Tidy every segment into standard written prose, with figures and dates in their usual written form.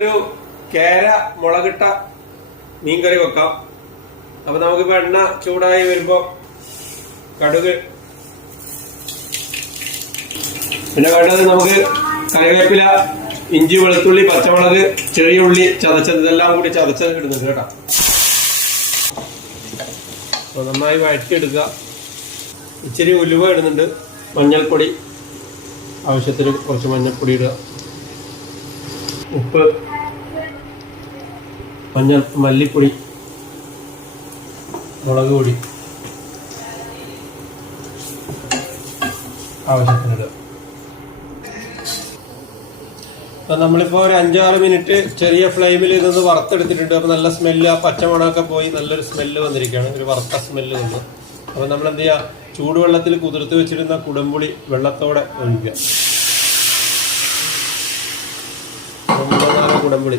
ഒരു കേര മുളകിട്ട മീൻകറി വെക്കാം. അപ്പൊ നമുക്കിപ്പോ എണ്ണ ചൂടായി വരുമ്പോ കടുക്, പിന്നെ വേണ്ടത് നമുക്ക് കറിവേപ്പില, ഇഞ്ചി, വെളുത്തുള്ളി, പച്ചമുളക്, ചെറിയ ഉള്ളി ചതച്ചത്, ഇതെല്ലാം കൂടി ചതച്ചത് ഇടുന്നുണ്ട് കേട്ടോ. അപ്പൊ നന്നായി വഴറ്റിയെടുക്കുക. ഇച്ചിരി ഉലുവ ഇടുന്നുണ്ട്, മഞ്ഞൾപ്പൊടി ആവശ്യത്തിന് കുറച്ച് മഞ്ഞൾപ്പൊടി ഇടുക, ഉപ്പ്, മല്ലിപ്പൊടി, മുളക് പൊടി ആവശ്യത്തിനിടുക. അപ്പൊ നമ്മളിപ്പോ ഒരു 5-6 മിനിറ്റ് ചെറിയ ഫ്ലെയിമിൽ ഇതൊന്ന് വറുത്തെടുത്തിട്ടുണ്ട്. അപ്പൊ നല്ല സ്മെല്ല്, ആ പച്ചമണമൊക്കെ പോയി നല്ലൊരു സ്മെല്ല് വന്നിരിക്കുകയാണ്, ഒരു വറുത്ത സ്മെല്ല് വന്നു. അപ്പൊ നമ്മൾ എന്ത് ചെയ്യുക, ചൂടുവെള്ളത്തിൽ കുതിർത്ത് വെച്ചിരുന്ന കുടംപുളി വെള്ളത്തോടെ ഒഴിക്കുക. കുടംപുളി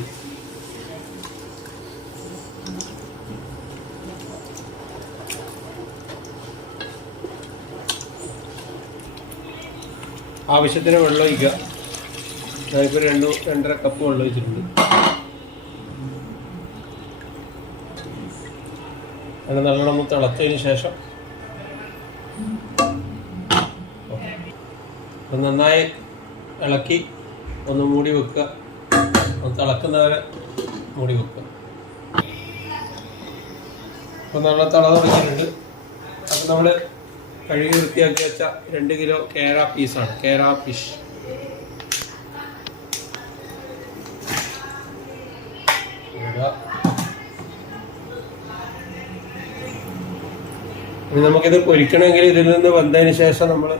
ആവശ്യത്തിന് വെള്ളം ഒഴിക്കുക. ഞാനിപ്പോൾ 2-2.5 കപ്പ് വെള്ളം ഒഴിച്ചിട്ടുണ്ട്. അങ്ങനെ നല്ലോണം തിളച്ചതിന് ശേഷം നന്നായി ഇളക്കി ഒന്ന് മൂടി വെക്കുക. ഒന്ന് തിളക്കുന്നവരെ മൂടി വെക്കുക. അപ്പോൾ നല്ല തിള തുടങ്ങിയിട്ടുണ്ട്. അപ്പം നമ്മൾ കഴുകി വൃത്തിയാക്കി വെച്ച 2 കിലോ കേര പീസാണ്, കേര ഫിഷ്. ഇനി നമുക്കിത് പൊരിക്കണമെങ്കിൽ ഇതിൽ നിന്ന് വന്നതിന് ശേഷം നമ്മൾ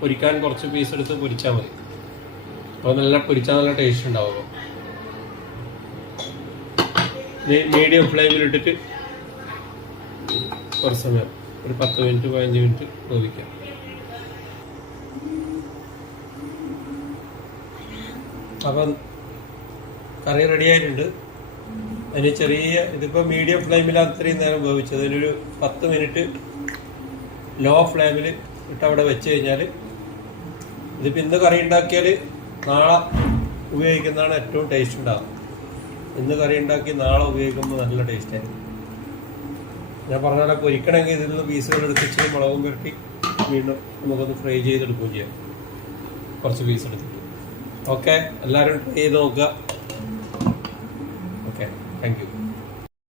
പൊരിക്കാൻ കുറച്ച് പീസ് എടുത്ത് പൊരിച്ചാൽ മതി. അപ്പോൾ പൊരിച്ചാൽ നല്ല ടേസ്റ്റ് ഉണ്ടാവും. മീഡിയം ഫ്ലെയിമിലിട്ടിട്ട് കുറച്ച് സമയം, ഒരു 10-15 മിനിറ്റ് വേവിക്കാം. അപ്പം കറി റെഡി ആയിട്ടുണ്ട്. അതിന് ഇതിപ്പോൾ മീഡിയം ഫ്ലെയിമിലാണ് അത്രയും നേരം വേവിച്ചത്. അതിനൊരു 10 മിനിറ്റ് ലോ ഫ്ലെയിമിൽ ഇട്ട് അവിടെ വെച്ച് കഴിഞ്ഞാൽ, ഇതിപ്പോൾ ഇന്ന് കറി ഉണ്ടാക്കിയാൽ നാളെ ഉപയോഗിക്കുന്നതാണ് ഏറ്റവും ടേസ്റ്റ് ഉണ്ടാകും. ഇന്ന് കറി ഉണ്ടാക്കി നാളെ ഉപയോഗിക്കുമ്പോൾ നല്ല ടേസ്റ്റായിരിക്കും. ഞാൻ പറഞ്ഞ പോലെ പൊരിക്കണമെങ്കിൽ ഇതിൽ നിന്ന് പീസുകൾ എടുത്തിട്ട് മുളകും പുരട്ടി വീണ്ടും നമുക്കൊന്ന് ഫ്രൈ ചെയ്തെടുക്കുകയും ചെയ്യാം, കുറച്ച് പീസ് എടുത്തിട്ട്. ഓക്കെ, എല്ലാവരും ട്രൈ ചെയ്ത് നോക്കുക.